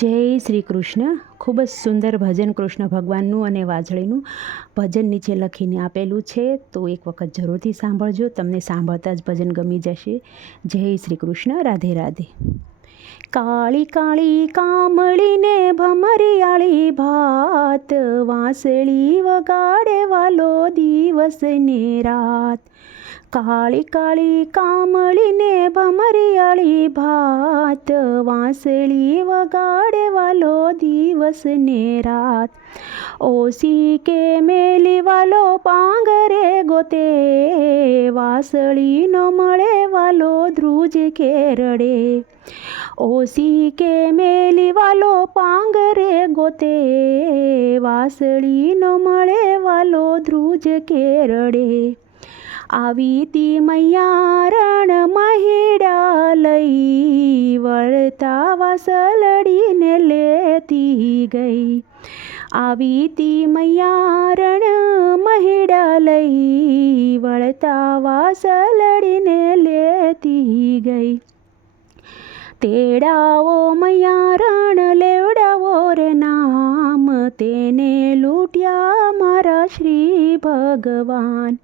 જય શ્રી કૃષ્ણ. ખૂબ જ સુંદર ભજન કૃષ્ણ ભગવાનનું અને વાજળીનું ભજન નીચે લખીને આપેલું છે. તો એક વખત જરૂરથી સાંભળજો. તમને સાંભળતા જ ભજન ગમી જશે. જય શ્રી કૃષ્ણ. રાધે રાધે. કાળી કાળી કામળીને ભમરિયાળી ભાત, વાંસળી વગાડે વાલો દિવસ ને રાત. કાળી કાળી કામળીને ભમરિયાળી ભાત, વાંસળી વગાડે વાલો દિવસ ને રાત. ઓસી કે મેલી વાલો પાંગરે ગોતે વાસળી નો મળે વાલો ધ્રુજ કે રડે ઓસી કે મેલી વાલો પાંગરે ગોતે વાસળી નો મળે વાલો ધ્રુજ કે રડે આવી તી મૈયારણ મહિડા લઈ, વળતા વાસલડીને લેતી ગઈ. આવી તી મૈયારણ મહિડા લઈ, વળતા વાસલડીને લેતી ગઈ. તેડાવો મૈયા રણ લેવડાવો રે નામ તેને લૂંટ્યા મારા શ્રી ભગવાન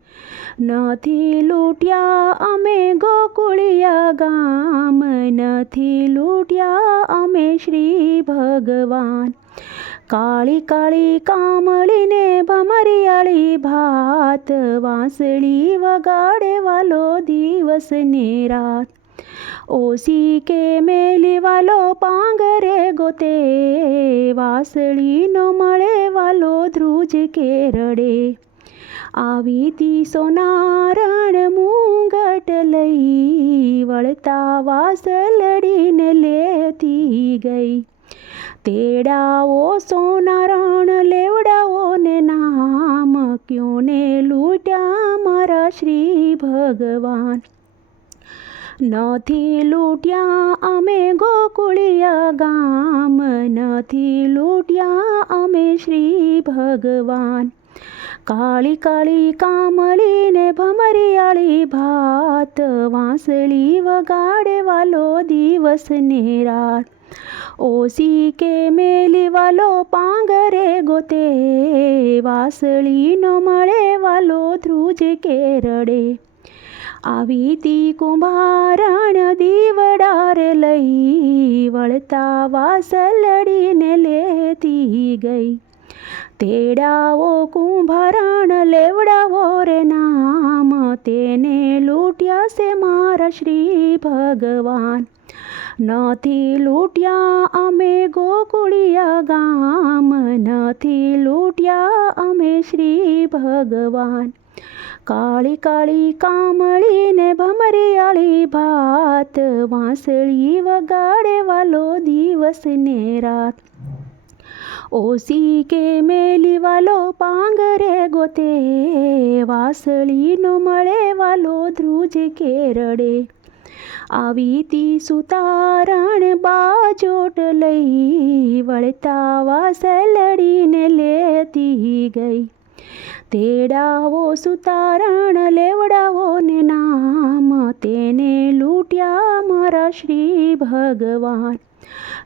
નથી લૂંટ્યા અમે ગોકુળિયા ગામ નથી લૂંટ્યા અમે શ્રી ભગવાન કાળી કાળી કામળીને ભમરિયાળી ભાત વાંસળી વગાડે વાલો દિવસ ને રાત ઓસી કે મેલી વાલો પાંગરે ગોતે વાસળીનો મળે વાલો ધ્રુજ કે રડે આવી તી સોનારણ મુંગટ લઈ વળતા વાસલડીને લેતી ગઈ તેડાવો સોનારણ લેવડાવો ને નામ ક્યોને લૂટ્યા મારા શ્રી ભગવાન નથી લૂંટ્યા અમે ગોકુળિયા ગામ, નથી લૂટ્યા અમે શ્રી ભગવાન. કાળી કાળી કામળીને ભમરિયાળી ભાત, વાંસળી વગાડે વાલો દિવસ ને રાત. ઓસી કે મેલી વાલો પાંગરે ગોતે વાસળી ન મળે વાલો ધ્રુજ કે રડે. આવી તી કુંભારણ દીવડારે લઈ વળતા વાસ લડીને લેતી ગઈ તેડાવો કુંભારણ લેવડાવો રે નામ તેને લૂંટ્યા છે મારા શ્રી ભગવાન નથી લૂંટ્યા અમે ગોકુળિયા ગામ નથી લૂંટ્યા અમે શ્રી ભગવાન કાળી કાળી કામળીને ભમરિયાળી ભાત, વાંસળી વગાડે વાલો દિવસ ને રાત. ઓસી કે મેલી વાલો પાંગરે ગોતે વાસળી નો મળે વાલો ધ્રુજ કે રડે આવી તી સુતારણ બાજોટ લઈ વળતા વાસલડીને લેતી ગઈ. તેડાવો સુતારણ, લેવડાવો ને નામ. તેને લૂંટ્યા મારા શ્રી ભગવાન.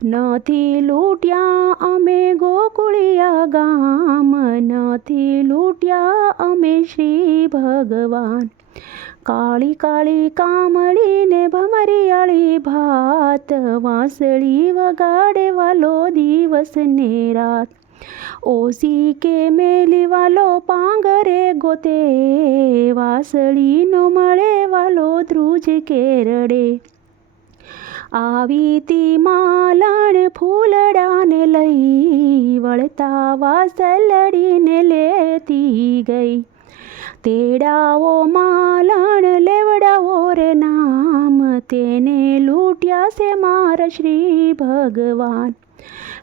નથી લૂંટ્યા અમે ગોકુળિયા ગામ. નથી લૂંટ્યા અમે શ્રી ભગવાન. કાળી કાળી કામળીને ભમરિયાળી ભાત. વાંસળી વગાડે વાલો દિવસ ને રાત. ઓસી કે મેલી વાલો પાંગરે ગોતે વાસળી નો મળે વાલો ધ્રુજ કેરડે. આવી તી માલણ ફૂલડાને લઈ, વળતા વાસલડીને લેતી ગઈ. તેડાવો માલણ લેવડાવો રે નામ, તેને લૂંટ્યા છે મારા શ્રી ભગવાન.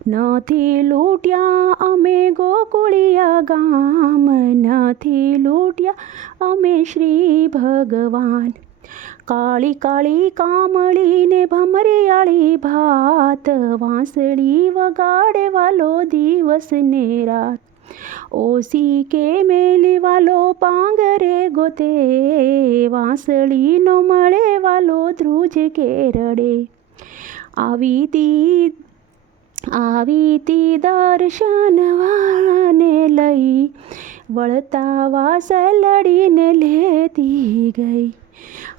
નથી લૂંટ્યા અમે ગોકુળિયા ગામ, નથી લૂંટ્યા અમે શ્રી ભગવાન. કાળી કાળી કામળીને ભમરિયાળી ભાત, વાંસળી વગાડે વાલો દિવસ ને રાત. ઓસી કે મેલી વાલો પાંગરે ગોતે વાંસળી નો મળે વાલો ધ્રુજ કે રડે. આવી તી આવી તી દર્શન વાળાને લઈ, વળતા વાસલડીને લેતી ગઈ.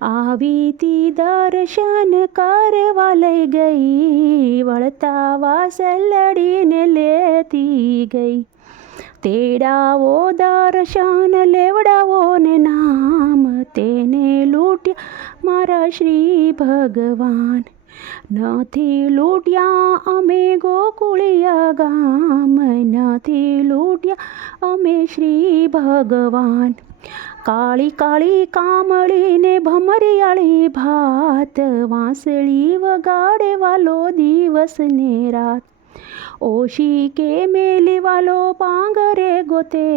આવી દર્શન કરવા લઈ ગઈ, વળતા વાસલડીને લેતી ગઈ. તેડાવો દર્શન લેવડાવો ને નામ, તેને લૂંટ્યા મારા શ્રી ભગવાન. નથી લૂંટ્યા અમે ગોકુળિયા ગામ નથી લૂંટ્યા અમે શ્રી ભગવાન. કાળી કાળી કામળીને ભમરિયાળી ભાત, વાંસળી વગાડે વાલો દિવસ ને રાત. ઓશી કે મેલી વાલો પાંગરે ગોતે,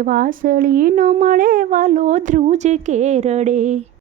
વાસળીનો મળે વાલો ધ્રુજ કે રડે